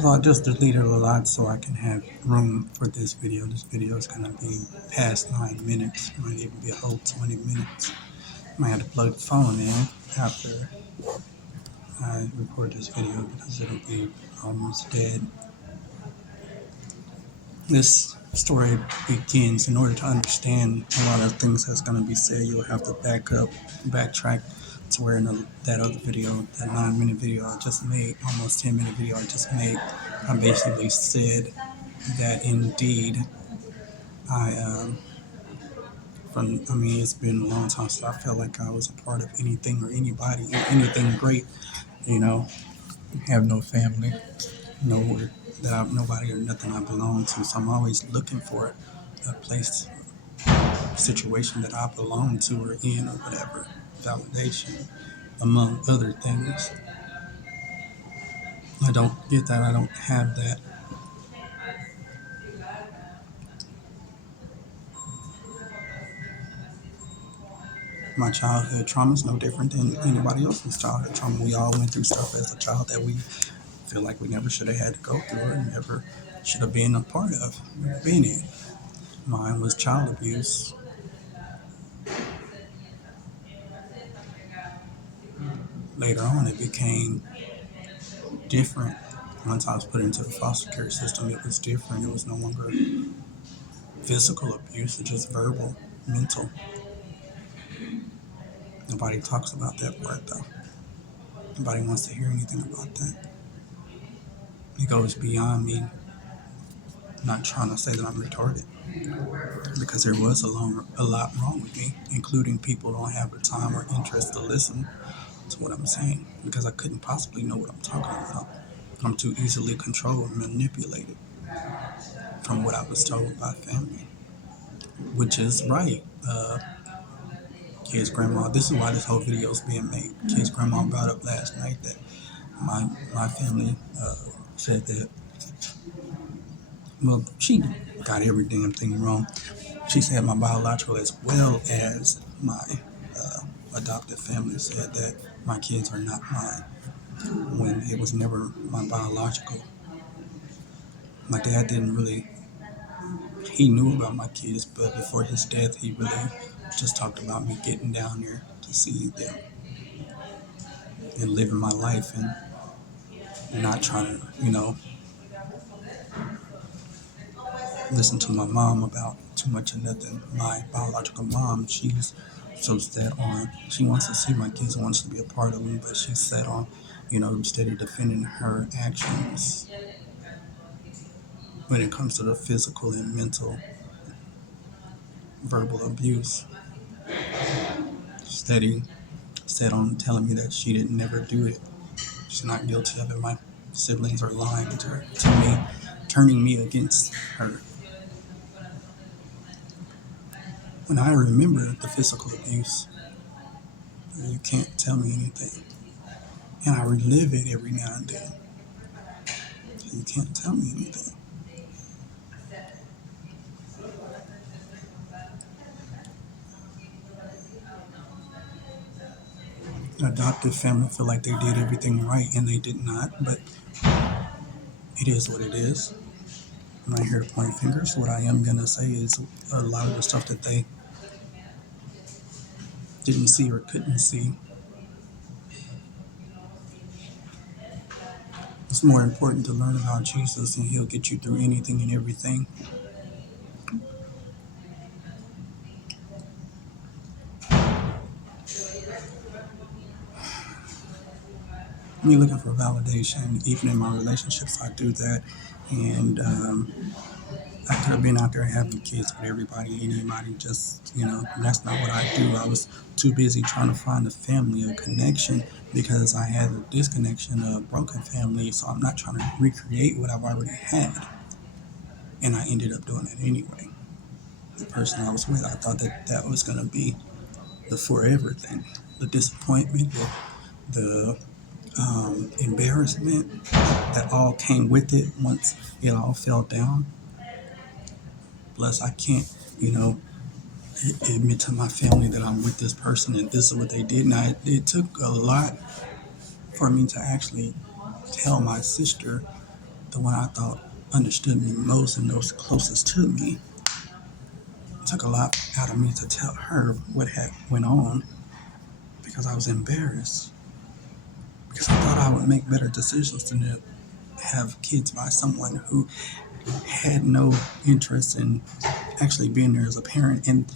So I just deleted a lot so I can have room for this video. This video is going to be past 9 minutes. It might even be a whole 20 minutes. I might have to plug the phone in after I record this video because it'll be almost dead. This story begins. In order to understand a lot of things that's going to be said, you'll have to backtrack to where in that other video, that 9 minute video I just made, almost 10 minute video I just made, I basically said that indeed I, it's been a long time since I felt like I was a part of anything or anybody, anything great, you know, have no family, nowhere nobody or nothing I belong to. So I'm always looking for a place, situation that I belong to or in or whatever, validation, among other things. I don't get that. I don't have that. My childhood trauma is no different than anybody else's childhood trauma. We all went through stuff as a child that we feel like we never should have had to go through or never should have been a part of, been in. Mine was child abuse. Later on, it became different. Once I was put into the foster care system, it was different. It was no longer physical abuse, it's just verbal, mental. Nobody talks about that part, though. Nobody wants to hear anything about that. It goes beyond me. I'm not trying to say that I'm retarded, because there was a lot wrong with me, including people don't have the time or interest to listen to what I'm saying, because I couldn't possibly know what I'm talking about. I'm too easily controlled and manipulated from what I was told by family, which is right. Kid's grandma, this is why this whole video is being made. Kid's grandma brought up last night that my family said that, well, she got every damn thing wrong. She said my biological as well as my adopted family said that my kids are not mine, when it was never my biological. My dad didn't really, he knew about my kids, but before his death, he really just talked about me getting down there to see them and living my life and not trying to, listen to my mom about too much of nothing. My biological mom, she's so set on, she wants to see my kids, wants to be a part of them, but she's set on, steady defending her actions when it comes to the physical and mental verbal abuse. Steady set on telling me that she didn't never do it. She's not guilty of it. My siblings are lying to me, turning me against her. When I remember the physical abuse, you can't tell me anything. And I relive it every now and then. You can't tell me anything. An adoptive family feel like they did everything right, and they did not, but it is what it is. I'm not here to point fingers. What I am going to say is a lot of the stuff that they didn't see or couldn't see, it's more important to learn about Jesus, and he'll get you through anything and everything. Me looking for validation, even in my relationships, I do that. And I could have been out there having kids with everybody, anybody, just, that's not what I do. I was too busy trying to find a family, a connection, because I had a disconnection, a broken family. So I'm not trying to recreate what I've already had. And I ended up doing it anyway. The person I was with, I thought that was going to be the forever thing. The disappointment, the embarrassment that all came with it once it all fell down. Plus, I can't, admit to my family that I'm with this person and this is what they did. Now, it took a lot for me to actually tell my sister the one I thought understood me most and those closest to me, took a lot out of me to tell her what had went on because I was embarrassed. Because I thought I would make better decisions than to have kids by someone who had no interest in actually being there as a parent and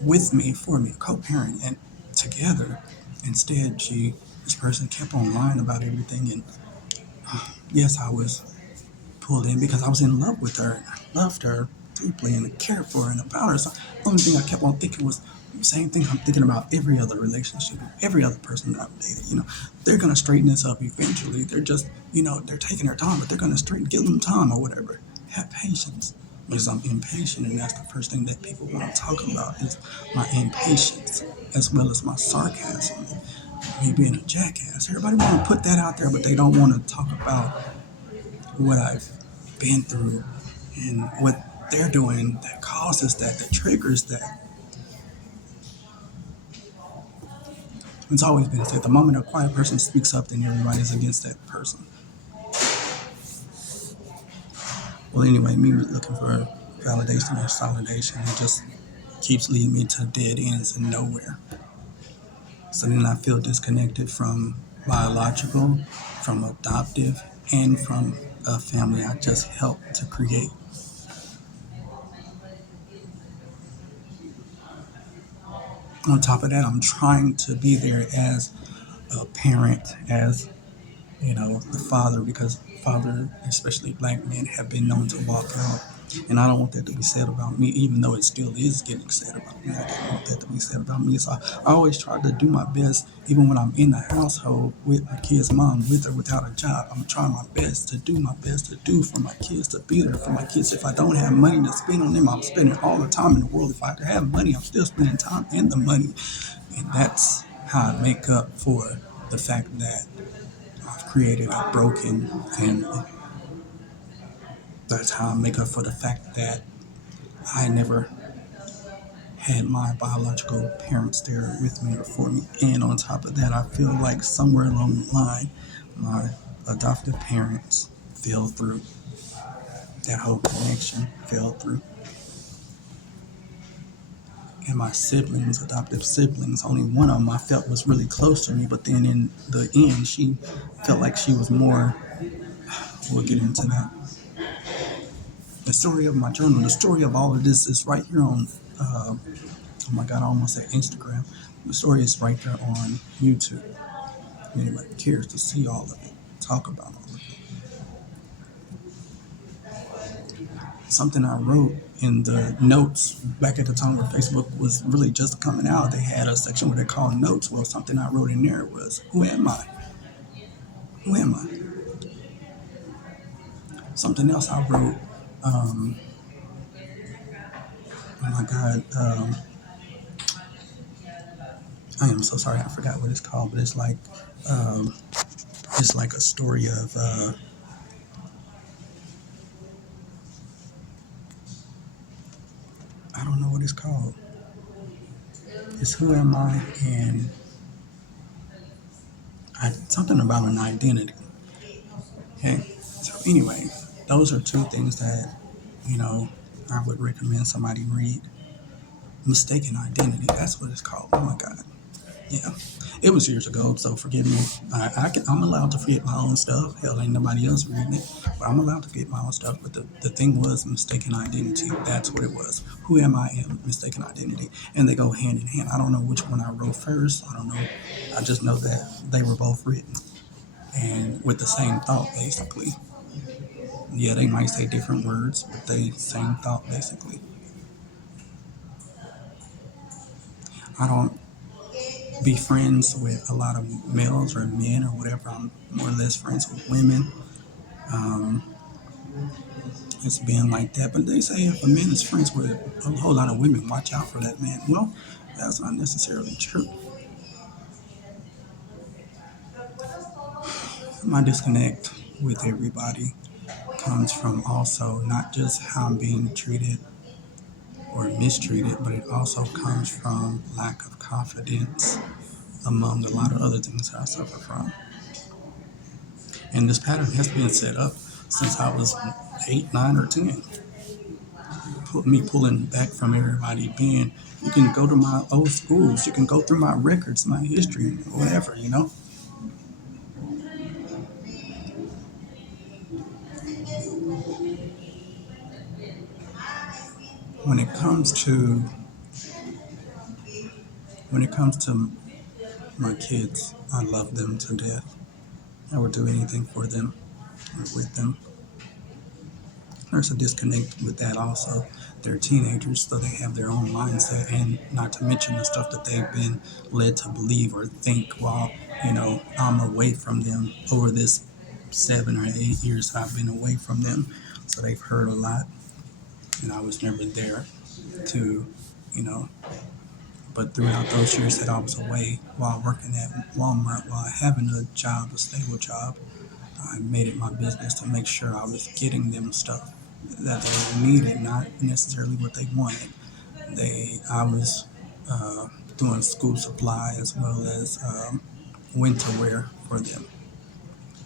with me, for me, a co-parent, and together. Instead, this person kept on lying about everything, and yes, I was pulled in because I was in love with her. I loved her deeply and cared for her and about her. So the only thing I kept on thinking was the same thing I'm thinking about every other relationship, every other person that I've dated. They're gonna straighten this up eventually. They're just, they're taking their time, but they're gonna straighten, give them time or whatever. Have patience. Because I'm impatient, and that's the first thing that people want to talk about is my impatience, as well as my sarcasm, me being a jackass. Everybody want to put that out there, but they don't want to talk about what I've been through and what they're doing that causes that triggers that. It's always been said the moment a quiet person speaks up, then everybody's against that person. Well, anyway, me looking for validation or validation, it just keeps leading me to dead ends and nowhere. So then I feel disconnected from biological, from adoptive, and from a family I just helped to create. On top of that, I'm trying to be there as a parent, as the father, because father, especially black men, have been known to walk out. And I don't want that to be said about me, even though it still is getting said about me. I don't want that to be said about me. So I always try to do my best, even when I'm in the household with my kid's mom, with or without a job. I'm trying my best to do my best to do for my kids, to be there for my kids. If I don't have money to spend on them, I'm spending all the time in the world. If I have money, I'm still spending time and the money. And that's how I make up for the fact that I've created a broken family. That's how I make up for the fact that I never had my biological parents there with me or for me. And on top of that, I feel like somewhere along the line, my adoptive parents fell through. That whole connection fell through. And my siblings, adoptive siblings, only one of them I felt was really close to me. But then in the end, she felt like she was more. We'll get into that. The story of my journal, the story of all of this is right here on, oh my God, I almost said Instagram. The story is right there on YouTube. Anybody cares to see all of it, talk about all of it. Something I wrote in the notes back at the time where Facebook was really just coming out. They had a section where they called notes. Well, something I wrote in there was, who am I? Who am I? Something else I wrote, um, oh my God, I am so sorry, I forgot what it's called, but um, it's like a story of, I don't know what it's called. It's who am I and something about an identity. Okay. So anyway, those are two things that, you know, I would recommend somebody read. Mistaken identity. That's what it's called. Oh my God. Yeah. It was years ago, so forgive me. I'm allowed to forget my own stuff. Hell, ain't nobody else reading it, but I'm allowed to forget my own stuff. But the thing was mistaken identity. That's what it was. Who am I in mistaken identity? And they go hand in hand. I don't know which one I wrote first. I don't know. I just know that they were both written and with the same thought, basically. Yeah, they might say different words, but they same thought, basically. I don't be friends with a lot of males or men or whatever. I'm more or less friends with women. Um, it's been like that. But they say if a man is friends with a whole lot of women, watch out for that man. Well, that's not necessarily true. My disconnect with everybody comes from also not just how I'm being treated or mistreated, but it also comes from lack of confidence among a lot of other things that I suffer from. And this pattern has been set up since I was 8, 9, or 10. Me pulling back from everybody being, you can go to my old schools, you can go through my records, my history, whatever, you know. When it comes to when it comes to my kids, I love them to death. I would do anything for them or with them. There's a disconnect with that also. They're teenagers, so they have their own mindset, and not to mention the stuff that they've been led to believe or think while, I'm away from them over this 7 or 8 years I've been away from them. So they've heard a lot, and I was never there to, you know, but throughout those years that I was away while working at Walmart, while having a job, a stable job, I made it my business to make sure I was getting them stuff that they needed, not necessarily what they wanted. I was uh, doing school supply as well as winter wear for them.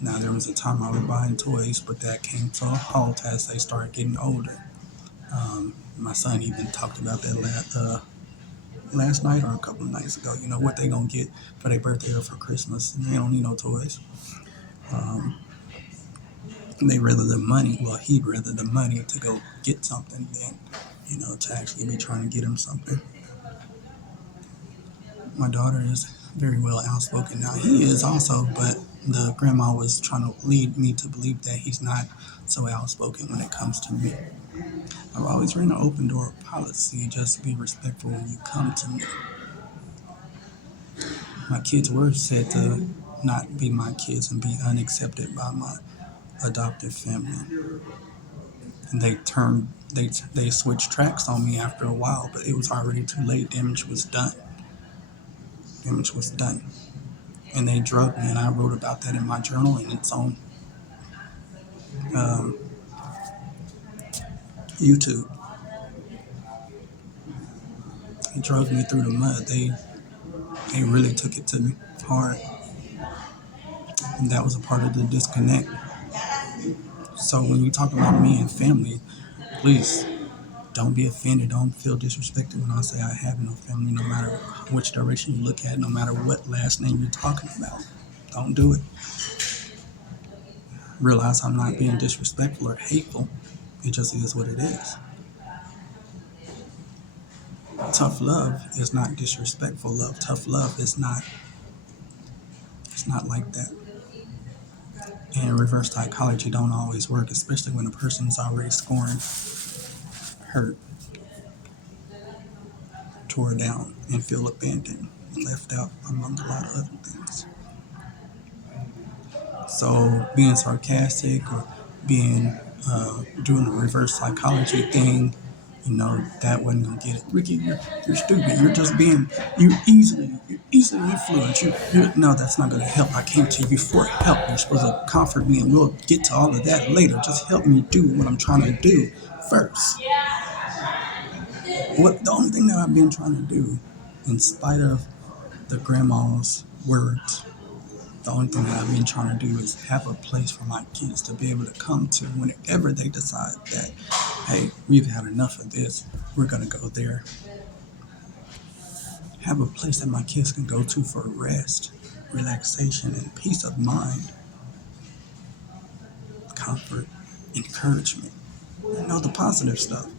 Now there was a time I was buying toys, but that came to a halt as they started getting older. My son even talked about that last night or a couple of nights ago. You know what they gonna get for their birthday or for Christmas, and they don't need no toys. Um, they rather the money. Well, he'd rather the money to go get something than to actually be trying to get him something. My daughter is very well outspoken now. He is also, but the grandma was trying to lead me to believe that he's not so outspoken when it comes to me. I've always ran an open door policy, just be respectful when you come to me. My kids were said to not be my kids and be unaccepted by my adoptive family. And they switched tracks on me after a while, but it was already too late. Damage was done. Damage was done. And they drugged me, and I wrote about that in my journal, and it's on um, YouTube. They drugged me through the mud. They really took it to me hard, and that was a part of the disconnect. So when you talk about me and family, please don't be offended. Don't feel disrespected when I say I have no family, no matter which direction you look at, no matter what last name you're talking about. Don't do it. Realize I'm not being disrespectful or hateful. It just is what it is. Tough love is not disrespectful love. Tough love is not. It's not like that. And reverse psychology don't always work, especially when a person is already scorned, hurt, tore down, and feel abandoned, and left out among a lot of other things. So being sarcastic or being doing a reverse psychology thing, that wasn't gonna get it. Ricky, you're stupid. You're easily influenced. No, that's not gonna help. I came to you for help. You're supposed to comfort me, and we'll get to all of that later. Just help me do what I'm trying to do first. The only thing that I've been trying to do, in spite of the grandma's words, the only thing that I've been trying to do is have a place for my kids to be able to come to whenever they decide that, hey, we've had enough of this, we're going to go there. Have a place that my kids can go to for rest, relaxation, and peace of mind, comfort, encouragement, the positive stuff.